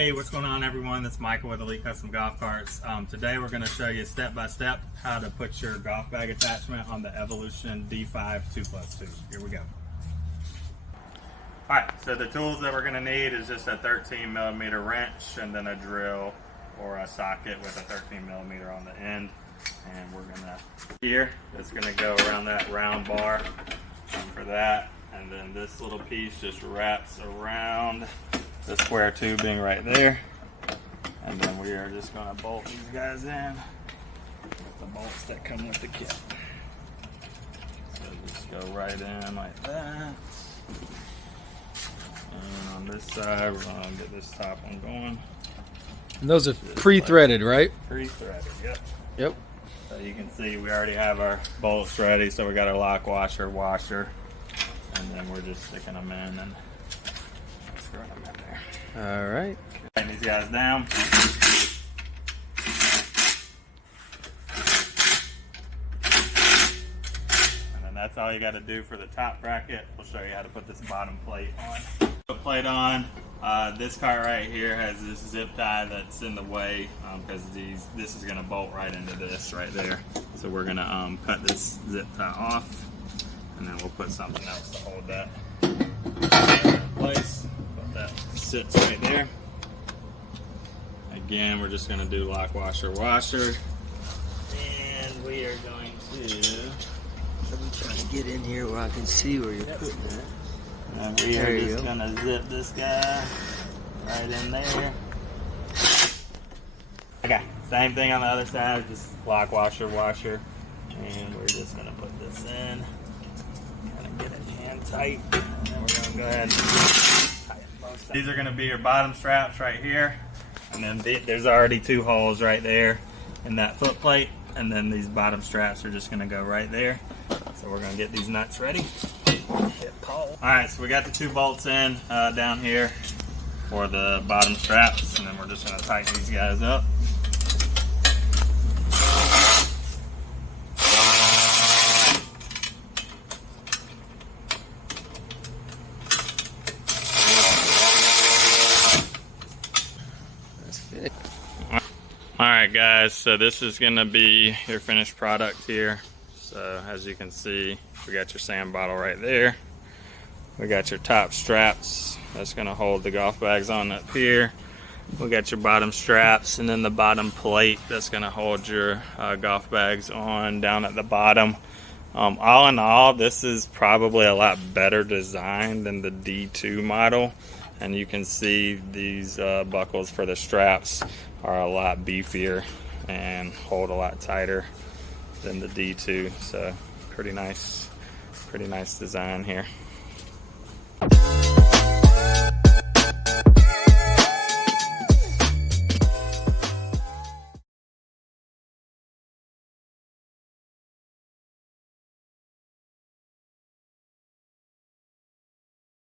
Hey, what's going on everyone? This is Michael with Elite Custom Golf Carts. Today we're going to show you step by step how to put your golf bag attachment on the Evolution D5 2+2. Here we go. Alright, so the tools that we're going to need is just a 13mm wrench and then a drill or a socket with a 13mm on the end. And we're going to, here, it's going to go around that round bar for that. And then this little piece just wraps around the square tubing right there, and then we are just going to bolt these guys in with the bolts that come with the kit. So just go right in like that, and on this side we're going to get this top one going. And those are pre-threaded, right? Pre-threaded, Yep. So you can see we already have our bolts ready, so we got our lock washer, and then we're just sticking them in and screwing them in there. All right. Tighten these guys down. And then that's all you got to do for the top bracket. We'll show you how to put this bottom plate on. Put the plate on. This cart right here has this zip tie that's in the way because this is going to bolt right into this right there. So we're going to cut this zip tie off, and then we'll put something else to hold that in place. That sits right there. Again, we're just going to do lock washer, and we are going to. I'm trying to get in here where I can see where you're putting it. And we are just going to zip this guy right in there. Okay, same thing on the other side, just lock washer, and we're just going to put this in. Kind of get it hand tight, and then we're going to go ahead and tighten both sides. These are going to be your bottom straps right here, and then there's already 2 holes right there in that foot plate, and then these bottom straps are just going to go right there. So we're going to get these nuts ready. Alright, so we got the 2 bolts in down here for the bottom straps, and then we're just going to tighten these guys up. Alright guys, so this is going to be your finished product here. So as you can see, we got your sand bottle right there. We got your top straps that's going to hold the golf bags on up here. We got your bottom straps, and then the bottom plate that's going to hold your golf bags on down at the bottom. All in all, this is probably a lot better design than the D2 model. And you can see these buckles for the straps are a lot beefier and hold a lot tighter than the D2. So pretty nice design here.